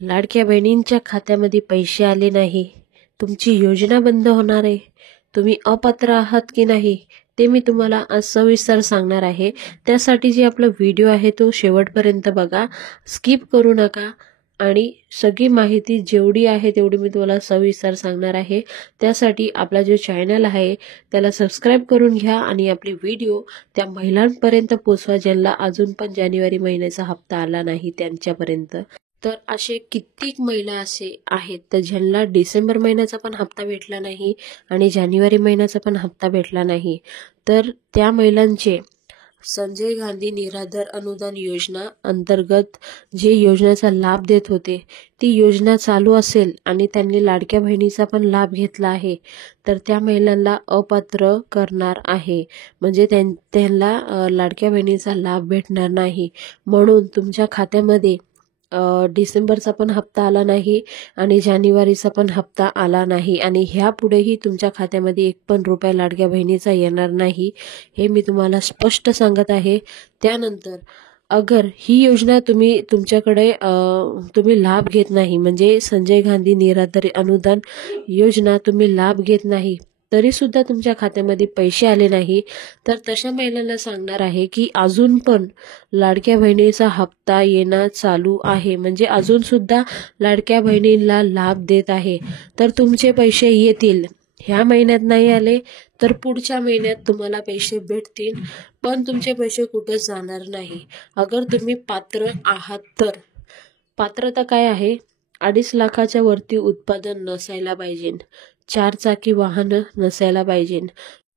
लाडक्या बहिणींच्या खात्यामध्ये पैसे आले नाही, तुमची योजना बंद होणार आहे, तुम्ही अपात्र आहात की नाही ते मी तुम्हाला आज सविस्तर सांगणार आहे। त्यासाठी जे आपला व्हिडिओ आहे तो शेवटपर्यंत बघा, स्किप करू नका आणि सगळी माहिती जेवढी आहे तेवढी मी तुम्हाला सविस्तर सांगणार आहे। त्यासाठी आपला जो चॅनल आहे त्याला सबस्क्राइब करून घ्या आणि आपले व्हिडिओ त्या महिलांपर्यंत पोहोचवा ज्यांना अजून पण जानेवारी महिन्याचा हप्ता आला नाही त्यांच्यापर्यंत। तर असे कित्येक महिला असे आहेत तर ज्यांना डिसेंबर महिन्याचा पण हप्ता भेटला नाही आणि जानेवारी महिन्याचा पण हप्ता भेटला नाही। तर त्या महिलांचे संजय गांधी निराधार अनुदान योजना अंतर्गत जे योजनेचा लाभ देत होते ती योजना चालू असेल आणि त्यांनी लाडक्या बहिणीचा पण लाभ घेतला आहे तर त्या महिलांना अपात्र करणार आहे, म्हणजे त्यांना लाडक्या बहिणीचा लाभ भेटणार नाही। म्हणून तुमच्या खात्यामध्ये डिसेंबरचा पण हप्ता आला नाही आणि जानेवारीचा पण हप्ता आला नाही आणि ह्यापुढेही तुमच्या खात्यामध्ये एक पण रुपया लाडक्या बहिणीचा येणार नाही, हे मी तुम्हाला स्पष्ट सांगत आहे। त्यानंतर अगर ही योजना तुमच्याकडे तुम्ही लाभ घेत नाही, म्हणजे संजय गांधी निराधार अनुदान योजना तुम्ही लाभ घेत नाही तरी सुद्धा तुमच्या खात्यामध्ये पैसे आले नाही, तर तशा महिलांना सांगणार आहे की अजून पण लाडक्या बहिणीचा हप्ता येणं चालू आहे, म्हणजे अजून सुद्धा लाडक्या बहिणींना लाभ देत आहे। तर तुमचे पैसे येतील, ह्या महिन्यात नाही आले तर पुढच्या महिन्यात तुम्हाला पैसे भेटतील, पण तुमचे पैसे कुठं जाणार नाही अगर तुम्ही पात्र आहात तर। पात्रता काय आहे? 2.5 लाखाच्या वरती उत्पादन नसायला पाहिजे, 4 चाकी वाहन नसायला पाहिजे,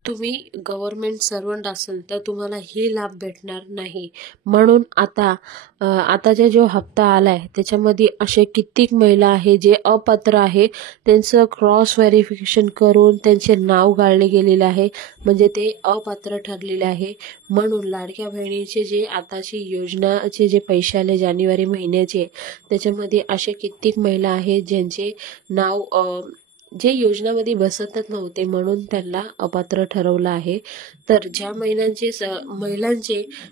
तुम्ही गव्हर्नमेंट सर्वंट असेल तर तुम्हाला हे लाभ भेटणार नाही। म्हणून आताचा जो हप्ता आलाय त्याच्यामध्ये असे कित्येक महिला आहे जे अपात्र आहे, त्यांचं क्रॉस व्हेरिफिकेशन करून त्यांचे नाव गाळले गेलेले आहे, म्हणजे ते अपात्र ठरलेले आहे। म्हणून लाडक्या बहिणीचे जे आताची योजनाचे जे पैसे आले जानेवारी महिन्याचे त्याच्यामध्ये असे कित्येक महिला आहेत ज्यांचे नाव जे योजनामध्ये बसतच नव्हते म्हणून त्यांना अपात्र ठरवलं आहे। तर ज्या महिलांचे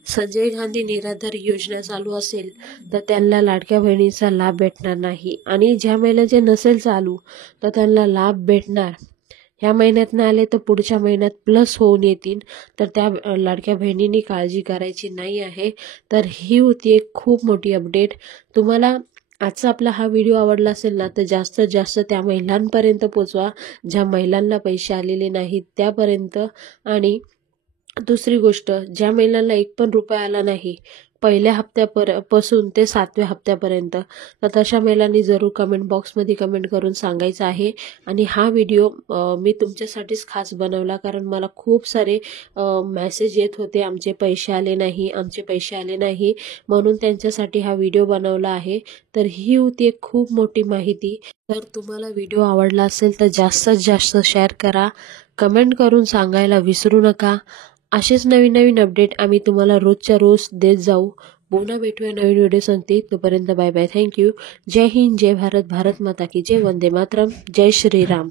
संजय गांधी निराधार योजना चालू असेल तर त्यांना लाडक्या बहिणीचा लाभ भेटणार नाही आणि ज्या महिलांचे नसेल चालू तर त्यांना लाभ भेटणार। ह्या महिन्यात नाही आले तर पुढच्या महिन्यात प्लस होऊन येतील, तर त्या लाडक्या बहिणींनी काळजी करायची नाही आहे। तर ही होती एक खूप मोठी अपडेट। तुम्हाला आजचा आपला हा व्हिडिओ आवडला असेल ना तर जास्तीत जास्त त्या महिलांपर्यंत पोचवा ज्या महिलांना पैसे आलेले नाहीत त्यापर्यंत। आणि दुसरी गोष्ट, ज्या महिलांना एक पण रुपया आला नाही पहिल्या हप्त्यापासून ते 7व्या हप्त्यापर्यंत, तर तशा महिलांनी जरूर कमेंट बॉक्समध्ये कमेंट करून सांगायचं आहे। आणि हा व्हिडिओ मी तुमच्यासाठीच खास बनवला कारण मला खूप सारे मेसेज येत होते आमचे पैसे आले नाही, आमचे पैसे आले नाही, म्हणून त्यांच्यासाठी हा व्हिडिओ बनवला आहे। तर ही होती एक खूप मोठी माहिती। तर तुम्हाला व्हिडिओ आवडला असेल तर जास्तीत जास्त शेअर करा, कमेंट करून सांगायला विसरू नका। असेच नवीन नवीन अपडेट आम्ही तुम्हाला रोजच्या रोज देत जाऊ। पुन्हा भेटूया नवीन व्हिडिओ सांगते, तोपर्यंत बाय बाय, थँक्यू। जय हिंद, जय भारत, भारत माता की जय, वंदे मातरम, जय श्रीराम।